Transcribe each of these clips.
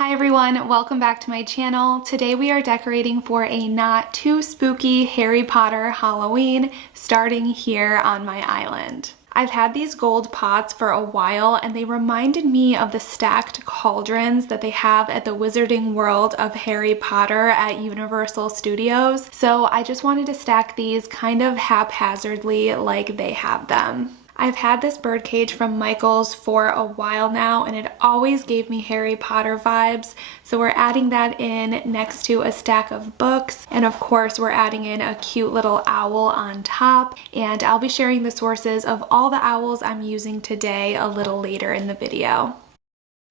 Hi everyone, welcome back to my channel. Today we are decorating for a not too spooky Harry Potter Halloween starting here on my island. I've had these gold pots for a while and they reminded me of the stacked cauldrons that they have at the Wizarding World of Harry Potter at Universal Studios. So I just wanted to stack these kind of haphazardly like they have them. I've had this birdcage from Michael's for a while now and it always gave me Harry Potter vibes. So we're adding that in next to a stack of books. And of course we're adding in a cute little owl on top. And I'll be sharing the sources of all the owls I'm using today a little later in the video.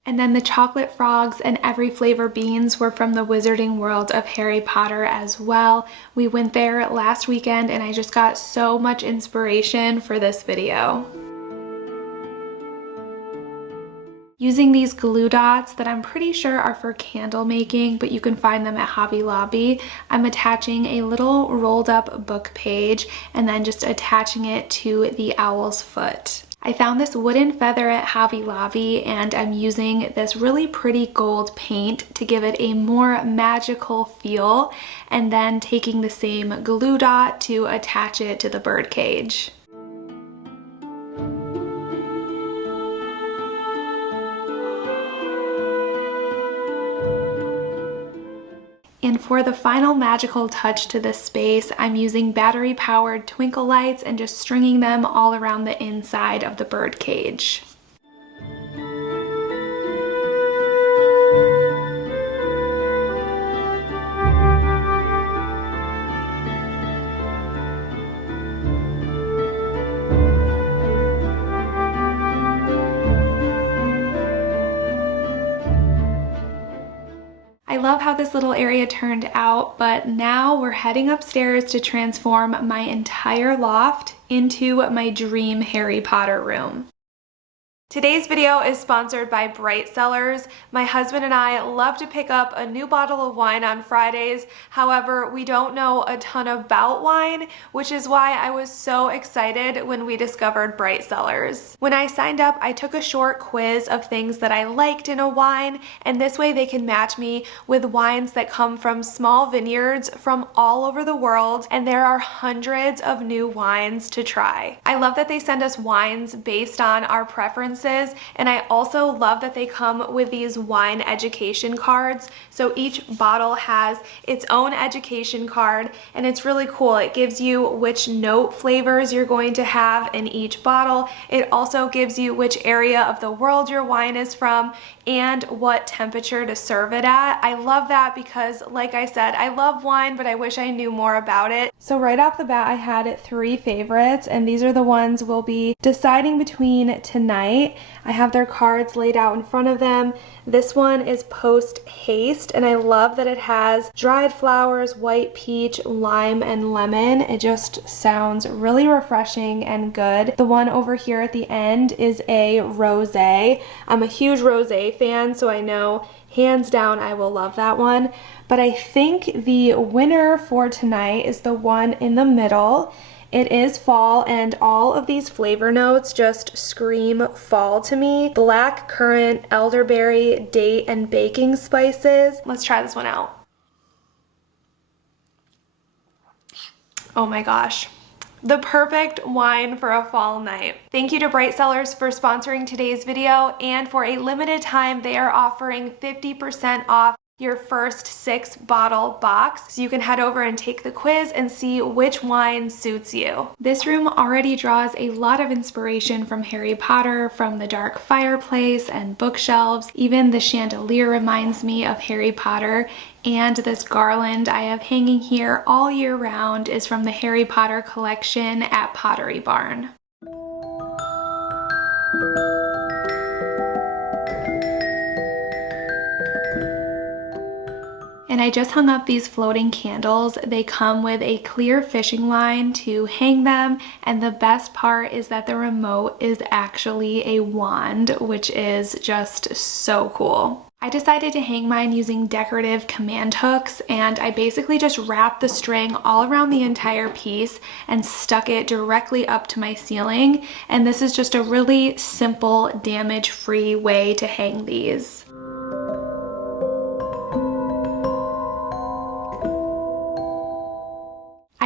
And then the chocolate frogs and every flavor beans were from the Wizarding World of Harry Potter as well. We went there last weekend and I just got so much inspiration for this video. Using these glue dots that I'm pretty sure are for candle making, but you can find them at Hobby Lobby, I'm attaching a little rolled up book page and then just attaching it to the owl's foot. I found this wooden feather at Hobby Lobby and I'm using this really pretty gold paint to give it a more magical feel and then taking the same glue dot to attach it to the birdcage. And for the final magical touch to this space, I'm using battery-powered twinkle lights and just stringing them all around the inside of the birdcage. I love how this little area turned out, but now we're heading upstairs to transform my entire loft into my dream Harry Potter room. Today's video is sponsored by Bright Cellars. My husband and I love to pick up a new bottle of wine on Fridays. However, we don't know a ton about wine, which is why I was so excited when we discovered Bright Cellars. When I signed up, I took a short quiz of things that I liked in a wine, and this way they can match me with wines that come from small vineyards from all over the world, and there are hundreds of new wines to try. I love that they send us wines based on our preferences. And I also love that they come with these wine education cards. So each bottle has its own education card and it's really cool. It gives you which note flavors you're going to have in each bottle. It also gives you which area of the world your wine is from and what temperature to serve it at. I love that because, like I said, I love wine, but I wish I knew more about it. So right off the bat, I had 3 favorites, and these are the ones we'll be deciding between tonight. I have their cards laid out in front of them. This one is Post Haste, and I love that it has dried flowers, white peach, lime, and lemon. It just sounds really refreshing and good. The one over here at the end is a rosé. I'm a huge rosé fan, so I know hands down I will love that one. But I think the winner for tonight is the one in the middle. It is fall and all of these flavor notes just scream fall to me. Black currant, elderberry, date, and baking spices. Let's try this one out. Oh my gosh. The perfect wine for a fall night. Thank you to Bright Cellars for sponsoring today's video, and for a limited time they are offering 50% off your first 6-bottle box, so you can head over and take the quiz and see which wine suits you. This room already draws a lot of inspiration from Harry Potter, from the dark fireplace and bookshelves. Even the chandelier reminds me of Harry Potter, and this garland I have hanging here all year round is from the Harry Potter collection at Pottery Barn. And I just hung up these floating candles. They come with a clear fishing line to hang them, and the best part is that the remote is actually a wand, which is just so cool. I decided to hang mine using decorative command hooks, and I basically just wrapped the string all around the entire piece and stuck it directly up to my ceiling. And this is just a really simple, damage-free way to hang these.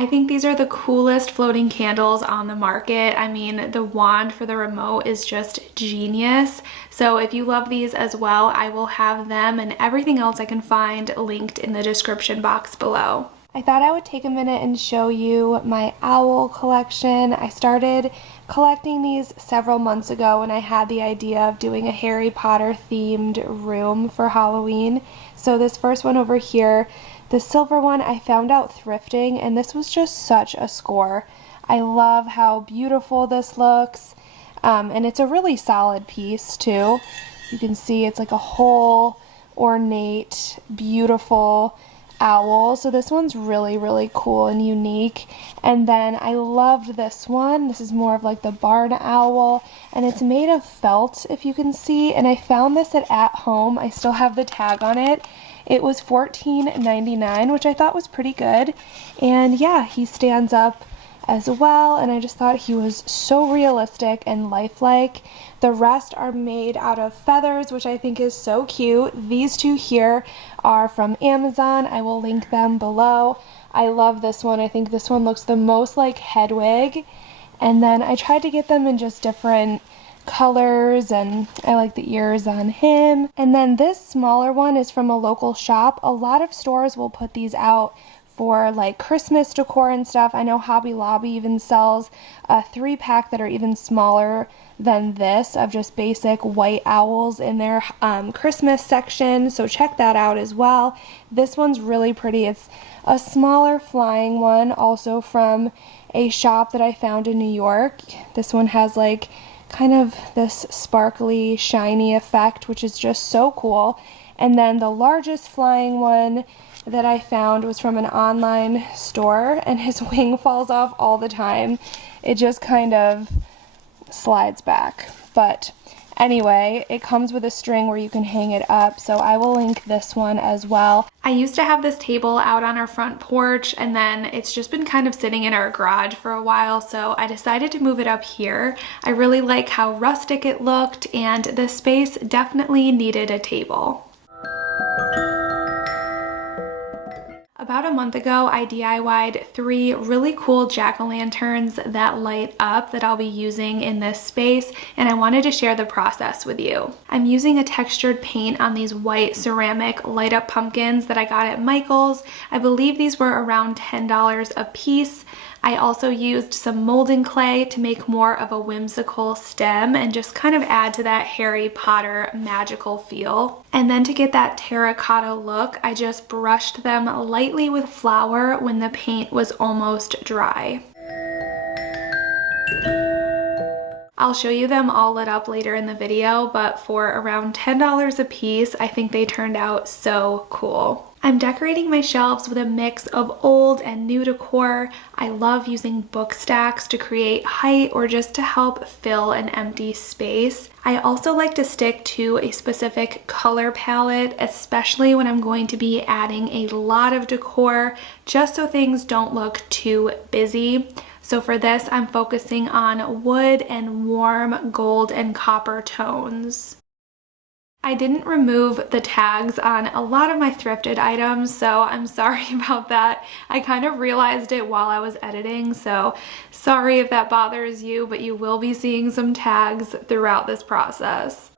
I think these are the coolest floating candles on the market. I mean, the wand for the remote is just genius. So if you love these as well, I will have them and everything else I can find linked in the description box below. I thought I would take a minute and show you my owl collection. I started collecting these several months ago when I had the idea of doing a Harry Potter themed room for Halloween. So this first one over here, the silver one, I found out thrifting, and this was just such a score. I love how beautiful this looks, and it's a really solid piece too. You can see it's like a whole ornate, beautiful owl. So this one's really, really cool and unique. And then I loved this one. This is more of like the barn owl, and it's made of felt, if you can see. And I found this at Home. I still have the tag on it. It was $14.99, which I thought was pretty good. And yeah, he stands up as well, and I just thought he was so realistic and lifelike. The rest are made out of feathers, which I think is so cute. These two here are from Amazon. I will link them below. I love this one. I think this one looks the most like Hedwig. And then I tried to get them in just different colors, and I like the ears on him. And then this smaller one is from a local shop. A lot of stores will put these out for like Christmas decor and stuff. I know Hobby Lobby even sells a 3-pack that are even smaller than this of just basic white owls in their Christmas section, so check that out as well. This one's really pretty. It's a smaller flying one, also from a shop that I found in New York. This one has like kind of this sparkly, shiny effect, which is just so cool. And then the largest flying one that I found was from an online store, and his wing falls off all the time. It just kind of slides back. But anyway, it comes with a string where you can hang it up, so I will link this one as well. I used to have this table out on our front porch, and then it's just been kind of sitting in our garage for a while, so I decided to move it up here. I really like how rustic it looked, and the space definitely needed a table. About a month ago, I DIY'd 3 really cool jack-o'-lanterns that light up that I'll be using in this space, and I wanted to share the process with you. I'm using a textured paint on these white ceramic light-up pumpkins that I got at Michael's. I believe these were around $10 a piece. I also used some molding clay to make more of a whimsical stem and just kind of add to that Harry Potter magical feel. And then to get that terracotta look, I just brushed them lightly with flour when the paint was almost dry. I'll show you them all lit up later in the video, but for around $10 a piece, I think they turned out so cool. I'm decorating my shelves with a mix of old and new decor. I love using book stacks to create height or just to help fill an empty space. I also like to stick to a specific color palette, especially when I'm going to be adding a lot of decor, just so things don't look too busy. So for this, I'm focusing on wood and warm gold and copper tones. I didn't remove the tags on a lot of my thrifted items, so I'm sorry about that. I kind of realized it while I was editing, so sorry if that bothers you, but you will be seeing some tags throughout this process.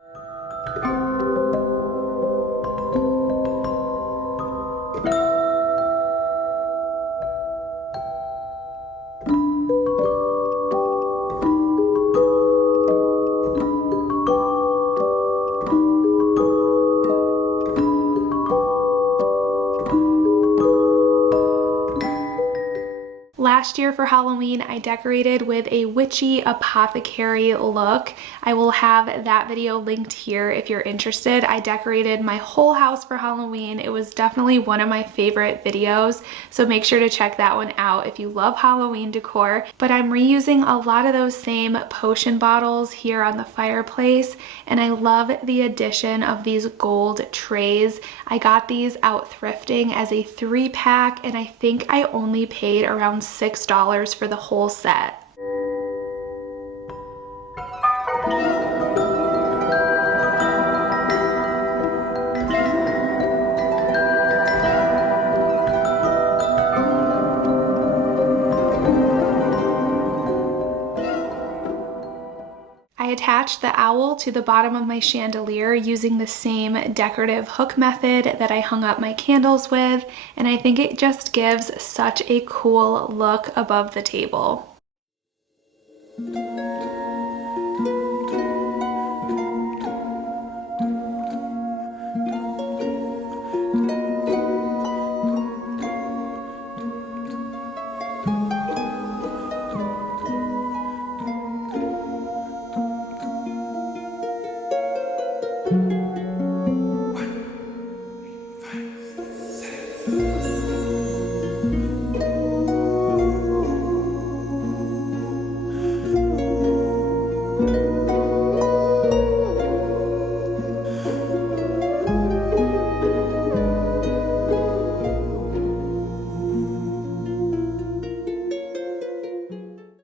Last year for Halloween, I decorated with a witchy apothecary look. I will have that video linked here if you're interested. I decorated my whole house for Halloween. It was definitely one of my favorite videos, so make sure to check that one out if you love Halloween decor. But I'm reusing a lot of those same potion bottles here on the fireplace, and I love the addition of these gold trays. I got these out thrifting as a 3-pack, and I think I only paid around $6 for the whole set. attached the owl to the bottom of my chandelier using the same decorative hook method that I hung up my candles with, and I think it just gives such a cool look above the table.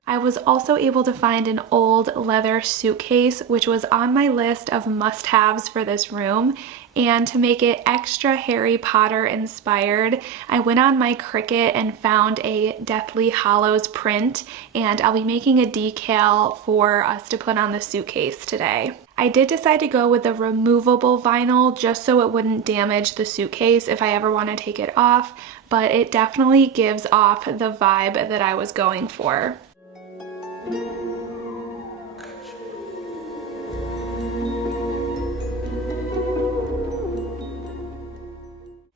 I was also able to find an old leather suitcase, which was on my list of must-haves for this room. And to make it extra Harry Potter inspired, I went on my Cricut and found a Deathly Hallows print, and I'll be making a decal for us to put on the suitcase today. I did decide to go with the removable vinyl just so it wouldn't damage the suitcase if I ever want to take it off, but it definitely gives off the vibe that I was going for.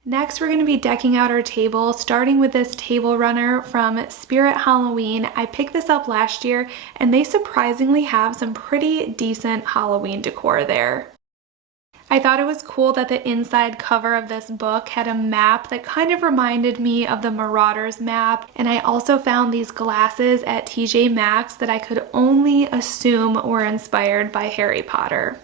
Next, we're going to be decking out our table, starting with this table runner from Spirit Halloween. I picked this up last year, and they surprisingly have some pretty decent Halloween decor there. I thought it was cool that the inside cover of this book had a map that kind of reminded me of the Marauders map, and I also found these glasses at TJ Maxx that I could only assume were inspired by Harry Potter.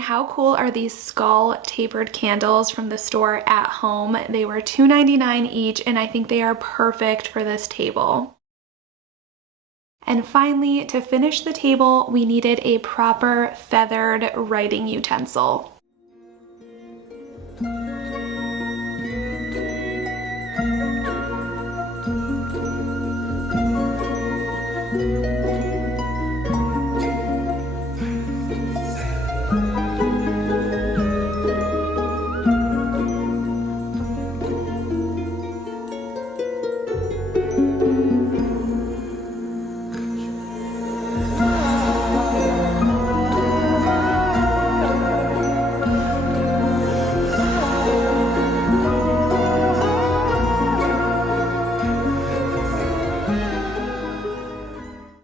How cool are these skull tapered candles from the store At Home? They were $2.99 each, and I think they are perfect for this table. And finally, to finish the table, we needed a proper feathered writing utensil.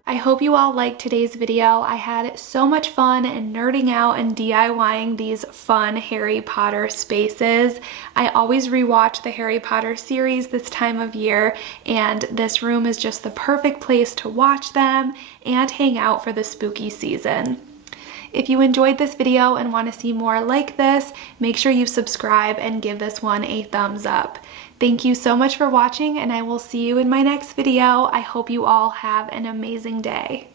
I hope you all liked today's video. I had so much fun and nerding out and DIYing these fun Harry Potter spaces. I always rewatch the Harry Potter series this time of year, and this room is just the perfect place to watch them and hang out for the spooky season. If you enjoyed this video and want to see more like this, make sure you subscribe and give this one a thumbs up. Thank you so much for watching, and I will see you in my next video. I hope you all have an amazing day.